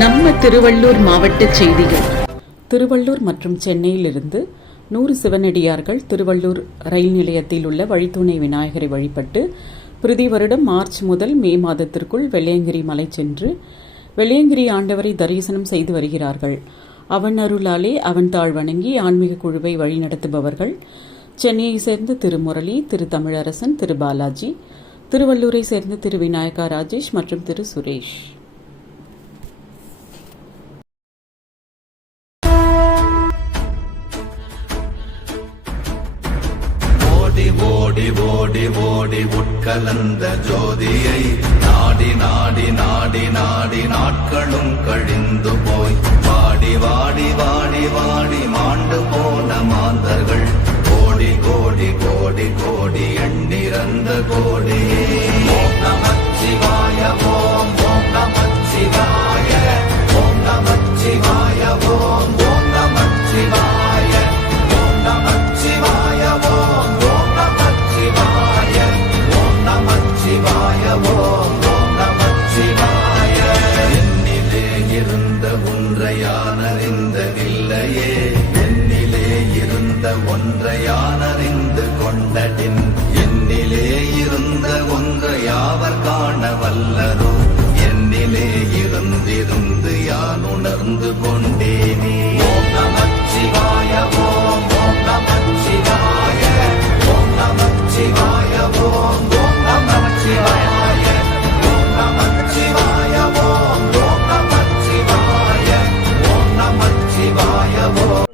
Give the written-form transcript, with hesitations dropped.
நம்ம திருவள்ளூர் மாவட்ட செய்திகள். திருவள்ளூர் மற்றும் சென்னையிலிருந்து 100 சிவனடியார்கள் திருவள்ளூர் ரயில் நிலையத்தில் உள்ள வழித்துணை விநாயகரை வழிபட்டு பிரதி வருடம் மார்ச் முதல் மே மாதத்திற்குள் வெள்ளையங்கிரி மலை சென்று வெள்ளையங்கிரி ஆண்டவரை தரிசனம் செய்து வருகிறார்கள். அவன் அருளாலே அவன் தாழ் வணங்கி ஆன்மீக குழுவை வழிநடத்துபவர்கள் சென்னையை சேர்ந்த திரு முரளி, திரு தமிழரசன், திரு பாலாஜி, திருவள்ளூரை சேர்ந்த திரு விநாயகா ராஜேஷ் மற்றும் திரு சுரேஷ். ஓடி ஓடி ஓடி உட்கலந்த ஜோதியை நாடி நாடி நாடி நாடி நாட்களும் கழிந்து போய் வாடி வாடி வாடி வாடி மாண்டு போன மாந்தர்கள் கோடி கோடி கோடி கோடி எண்ணிறந்த கோடியே. ஓம் நமச்சிவாய ஓம் ஓம் நமச்சிவாய ஓம் நமச்சிவாய ஓம் ஓம் நமச்சிவாய ஓம் நமச்சிவாய ஓம் ஓம் நமச்சிவாய ஓம் நமச்சிவாய ஓம் ஓம் நமச்சிவாய. என்னிலே இருந்த ஒன்றை யான் அறிந்ததில்லையே, என்னிலே இருந்த ஒன்றை யான் அறிந்து கொண்டடின், என்னிலே இருந்த ஒன்றை யாவர் காண வல்லரோ, என்னிலே இருந்திருந்து யான் உணர்ந்து கொண்டேனே. ஓம் நமச்சிவாய ஓம் ஓம் நமச்சிவாய ஓம் நமச்சிவாய ஓம் ஓம் நமச்சிவாய ஓம் நமச்சிவாய ஓம் ஓம் நமச்சிவாய ஓம் நமச்சிவாய ஓம்.